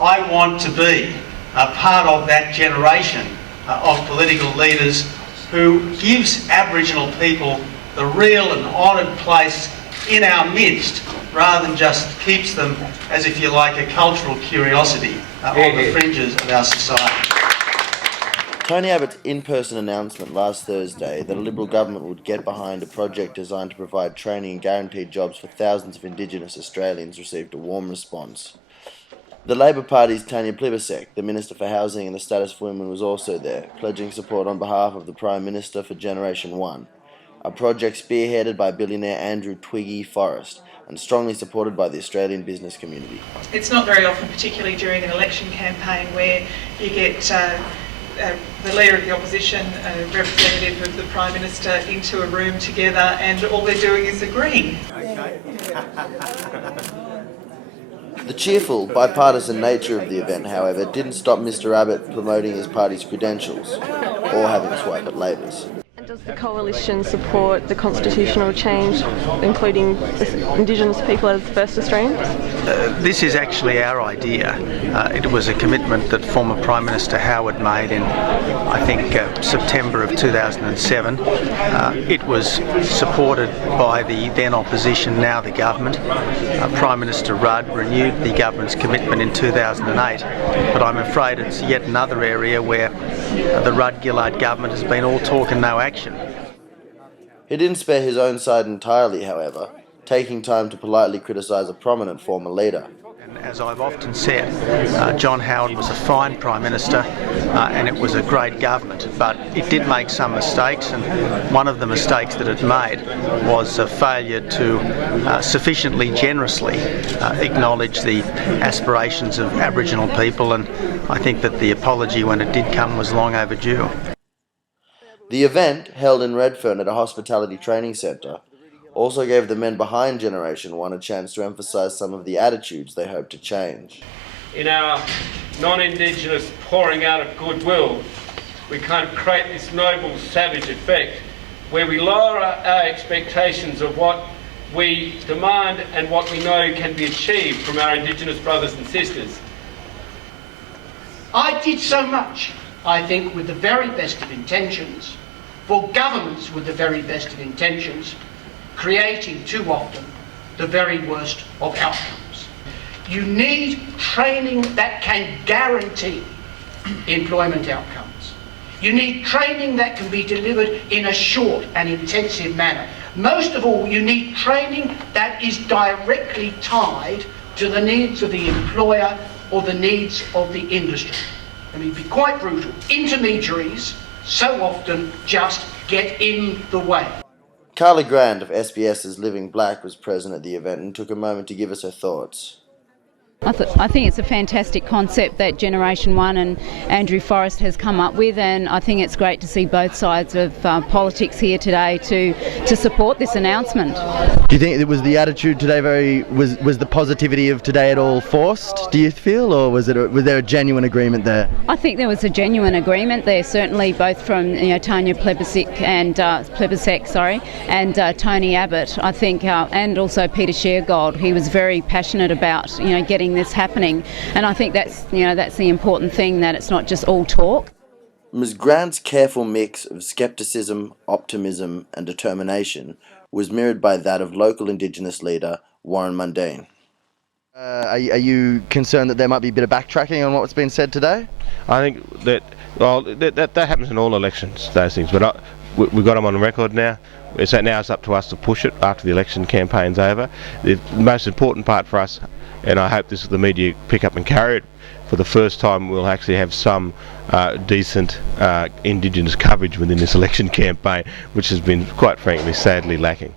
I want to be a part of that generation of political leaders who gives Aboriginal people the real and honoured place in our midst, rather than just keeps them, as if you like, a cultural curiosity on the fringes of our society. Tony Abbott's in-person announcement last Thursday that a Liberal government would get behind a project designed to provide training and guaranteed jobs for thousands of Indigenous Australians received a warm response. The Labor Party's Tanya Plibersek, the Minister for Housing and the Status for Women, was also there, pledging support on behalf of the Prime Minister for Generation 1, a project spearheaded by billionaire Andrew "Twiggy" Forrest and strongly supported by the Australian business community. It's not very often, particularly during an election campaign, where you get the Leader of the Opposition, a representative of the Prime Minister, into a room together and all they're doing is agreeing. The cheerful, bipartisan nature of the event, however, didn't stop Mr Abbott promoting his party's credentials or having a swipe at Labor's. Does the coalition support the constitutional change, including Indigenous people as first Australians? This is actually our idea. It was a commitment that former Prime Minister Howard made in, I think, September of 2007. It was supported by the then opposition, now the government. Prime Minister Rudd renewed the government's commitment in 2008, but I'm afraid it's yet another area where the Rudd-Gillard government has been all talk and no action. He didn't spare his own side entirely, however, taking time to politely criticise a prominent former leader. And as I've often said, John Howard was a fine Prime Minister and it was a great government, but it did make some mistakes, and one of the mistakes that it made was a failure to sufficiently generously acknowledge the aspirations of Aboriginal people, and I think that the apology, when it did come, was long overdue. The event, held in Redfern at a hospitality training centre, also gave the men behind Generation 1 a chance to emphasise some of the attitudes they hope to change. In our non-Indigenous pouring out of goodwill, we kind of create this noble savage effect where we lower our expectations of what we demand and what we know can be achieved from our Indigenous brothers and sisters. I did so much, I think, with the very best of intentions, for governments with the very best of intentions, creating too often the very worst of outcomes. You need training that can guarantee employment outcomes. You need training that can be delivered in a short and intensive manner. Most of all, you need training that is directly tied to the needs of the employer or the needs of the industry. Let me be quite brutal. Intermediaries so often just get in the way. Carly Grand of SBS's Living Black was present at the event and took a moment to give us her thoughts. I think it's a fantastic concept that Generation 1 and Andrew Forrest has come up with, and I think it's great to see both sides of politics here today to support this announcement. Do you think it was the attitude today was the positivity of today at all forced, do you feel, or was there a genuine agreement there? I think there was a genuine agreement there, certainly both from Tanya Plibersek and Tony Abbott, I think, and also Peter Sheargold. He was very passionate about getting this happening, and I think that's the important thing, that it's not just all talk. Ms Grant's careful mix of scepticism, optimism and determination was mirrored by that of local Indigenous leader Warren Mundine. Are you concerned that there might be a bit of backtracking on what's been said today? I think that happens in all elections, those things, but we've got them on record now. So now it's up to us to push it after the election campaign's over. The most important part for us, and I hope the media pick up and carry it, for the first time we'll actually have some decent Indigenous coverage within this election campaign, which has been, quite frankly, sadly lacking.